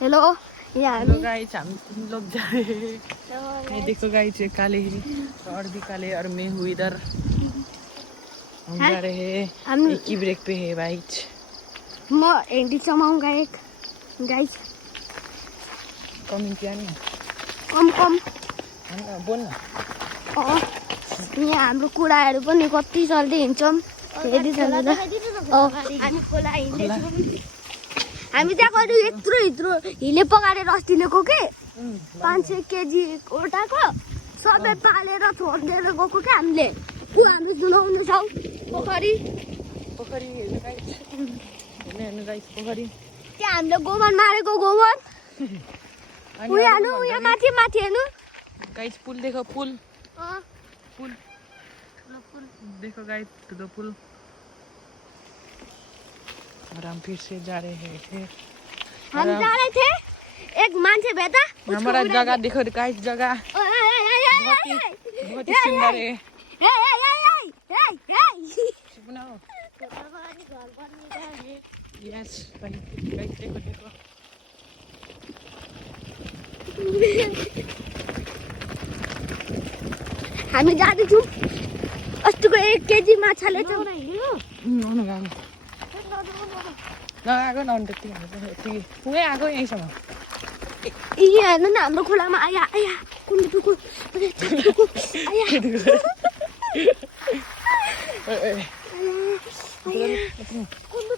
Hello hello guys, हम लोग जा रहे हैं। ये देखो गाइस, ये काले ही और भी काले और मैं हूँ इधर। हम जा रहे हैं, एक ही ब्रेक पे है बाइक। म एंडी चमाऊंगा एक गाइस। कम क्या नहीं कम बोल न। यहाँ हाम्रो कुराहरू पनि कति चल्दै हिँड्छौँ। हामी त्यहाँ गएर यत्रो हिले पकाएर रस्ती लिएको के 500 केजी ओटाको सबै पालेर छोडिदिएर गएको क्या हामीले। हाम्रो सुनाउनु छौ पोखरी हेर्नु गाइस, पोखरी त्यहाँ हामीले गोबर मारेको गोबर उयो हेर्नु, उयो माथि हेर्नु गाइस। पुल देखो, पुल देखो गाइस, ठुलो पुल। और हम फिर से जा रहे हैं। हम जा रहे थे, एक मान्छे भेटा। हमारा जगह देखो गाइस, जगह बहुत ही सुंदर है। यस गाइस, देखो हामी जाँदैछौँ। अस्तिको 1 केजी माछाले चाहिँ नआएको न अन्त यति पुगै आएको यहीँसम्म। हेर्नु न हाम्रो खोलामा आया कुन